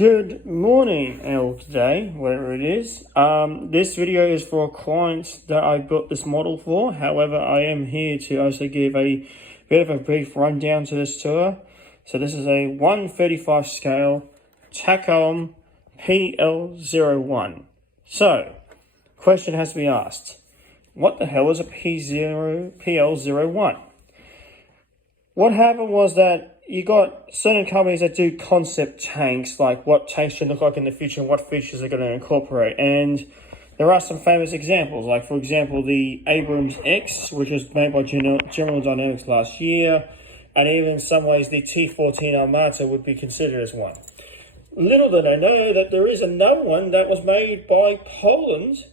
Good morning, or today, whatever it is. This video is for a client that I built this model for. However, I am here to also give a bit of a brief rundown to this tour. So this is a 1/35 scale takom pl1. So, question has to be asked. What the hell is a pl1? What happened was that you got certain companies that do concept tanks, like what tanks should look like in the future and what features they're going to incorporate. And there are some famous examples, like for example, the Abrams X, which was made by General Dynamics last year. And even in some ways, the T14 Armata would be considered as one. Little did I know that there is another one that was made by Poland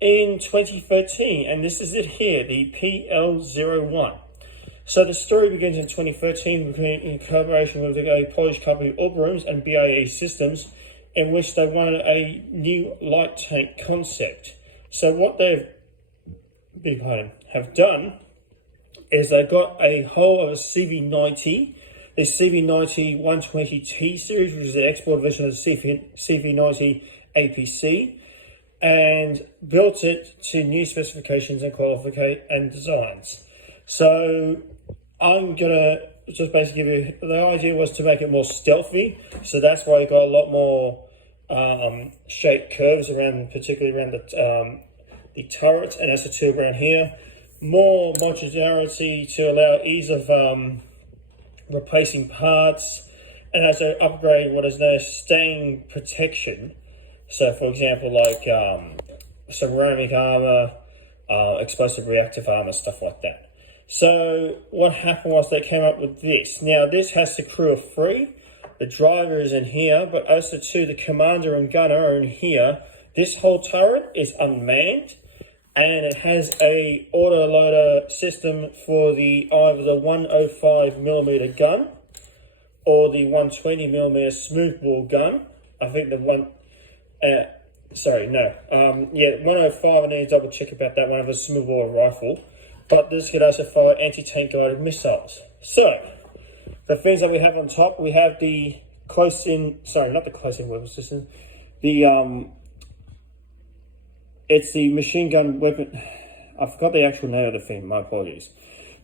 in 2013. And this is it here, the pl1. So the story begins in 2013 in collaboration with a Polish company, Abrams and BAE Systems, in which they wanted a new light tank concept. So what they've have done is they got a whole of a CV90, the CV90 120T series, which is the export version of the CV90 APC, and built it to new specifications and designs. So I'm gonna just basically give you, the idea was to make it more stealthy. So that's why you got a lot more shaped curves around, particularly around the turret, and as the tube around here. More modularity to allow ease of replacing parts, and also upgrade what is known as stain protection. So for example, like ceramic armor, explosive reactive armor, stuff like that. So what happened was they came up with this. Now this has the crew of 3. The driver is in here, but also too the commander and gunner are in here. This whole turret is unmanned, and it has a autoloader system for either the 105mm gun or the 120mm smoothbore gun. I think the 105. I need to double check about that one. Of a smoothbore rifle. But this could also fire anti-tank guided missiles. So, the things that we have on top, we have the not the close-in weapon system. It's the machine gun weapon. I forgot the actual name of the thing, my apologies.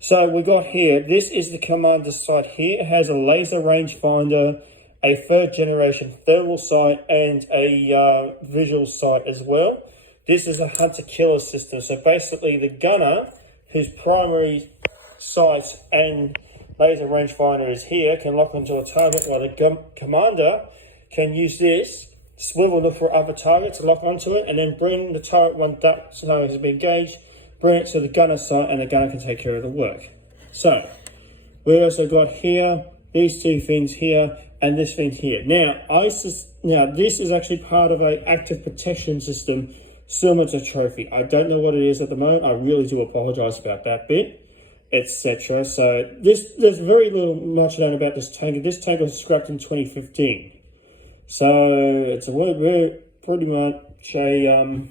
So, we got here, this is the commander sight here. It has a laser rangefinder, a 3rd generation thermal sight, and a visual sight as well. This is a hunter-killer system. So, basically, the gunner, whose primary sight and laser rangefinder is here, can lock onto a target, while the commander can use this swivel, look for other targets, lock onto it, and then bring the turret, once that scenario has been engaged, bring it to the gunner's sight, and the gunner can take care of the work. So we also got here these 2 things here and this thing here. Now this is actually part of an active protection system similar to Trophy. I don't know what it is at the moment. I really do apologize about that bit, etc. So there's very much known about this tank. This tank was scrapped in 2015. So it's pretty much a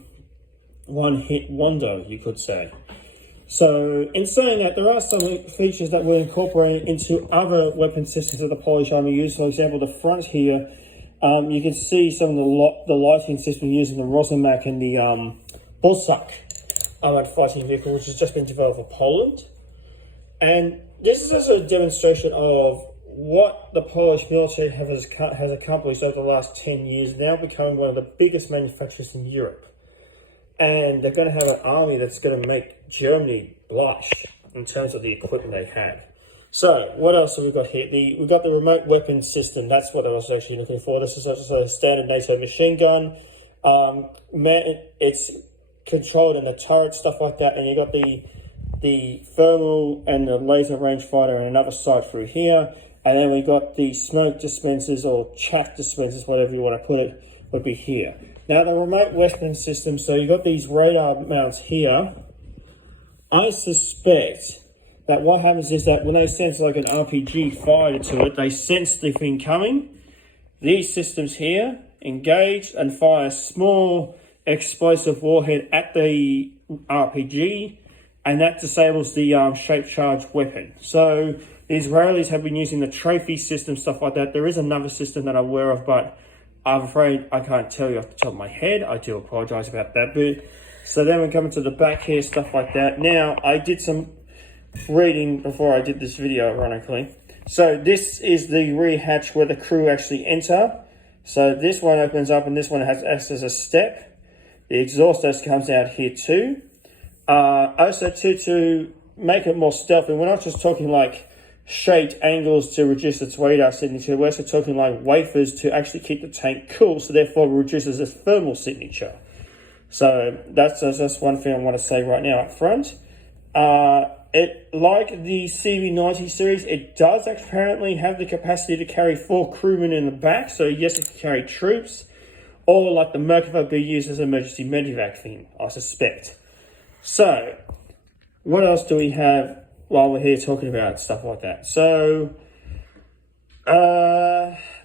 one-hit wonder, you could say. So in saying that, there are some features that were incorporated into other weapon systems that the Polish Army used. For example, the front here, you can see some of the lighting system using the Rosomak and the Bosak armored fighting vehicle, which has just been developed for Poland. And this is also a demonstration of what the Polish military has accomplished over the last 10 years, now becoming one of the biggest manufacturers in Europe. And they're going to have an army that's going to make Germany blush in terms of the equipment they have. So, what else have we got here? We've got the remote weapon system. That's what I was actually looking for. This is also a standard NATO machine gun. It's controlled in the turret, stuff like that. And you've got the thermal and the laser rangefinder and another sight through here. And then we've got the smoke dispensers or chaff dispensers, whatever you want to put it, would be here. Now, the remote weapon system, so you've got these radar mounts here. I suspect that what happens is that when they sense like an RPG fired to it, they sense the thing coming. These systems here engage and fire a small explosive warhead at the RPG, and that disables the shape charge weapon. So the Israelis have been using the trophy system, stuff like that. There is another system that I'm aware of, but I'm afraid I can't tell you off the top of my head. I do apologize about that bit. So then we're coming to the back here, stuff like that. Now, I did some reading before I did this video, ironically. So this is the rear hatch where the crew actually enter. So this one opens up and this one acts as a step. The exhaust dust comes out here too. Also to make it more stealthy, we're not just talking like shaped angles to reduce its radar signature, we're also talking like wafers to actually keep the tank cool, so therefore reduces its thermal signature. So that's one thing I want to say right now up front. It, like the CV90 series, it does apparently have the capacity to carry 4 crewmen in the back. So yes, it can carry troops, or like the Merkava be used as an emergency medevac thing, I suspect. So what else do we have while we're here talking about stuff like that? So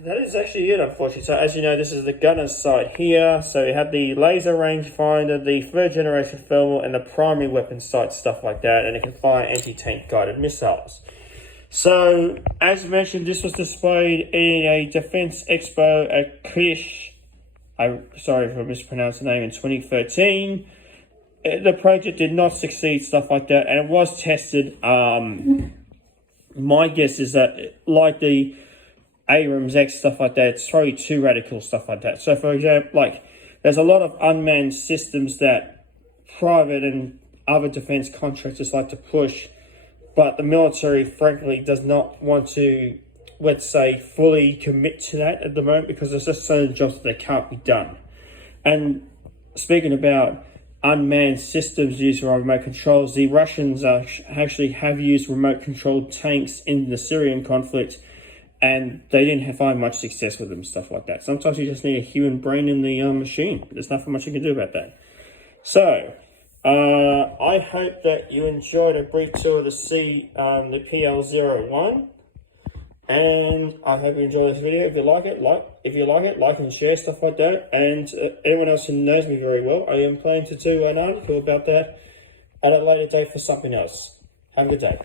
that is actually it, unfortunately. So as you know, this is the gunner's side here. So we have the laser rangefinder, the 3rd generation thermal, and the primary weapon sight, stuff like that. And it can fire anti-tank guided missiles. So as mentioned, this was displayed in a Defense Expo at Kish. I'm sorry if I mispronounced the name, in 2013. The project did not succeed, stuff like that, and it was tested. My guess is that, like the Abrams X, stuff like that, it's probably too radical, stuff like that. So for example, like there's a lot of unmanned systems that private and other defense contractors like to push, but the military frankly does not want to, let's say, fully commit to that at the moment, because there's just certain jobs that can't be done. And speaking about unmanned systems used for remote controls, the Russians actually have used remote controlled tanks in the Syrian conflict, and they didn't find much success with them, stuff like that. Sometimes you just need a human brain in the machine. There's nothing much you can do about that. So, I hope that you enjoyed a brief tour of the plo1. And I hope you enjoy this video. If you like it, like and share, stuff like that. And anyone else who knows me very well, I am planning to do an article about that at a later date for something else. Have a good day.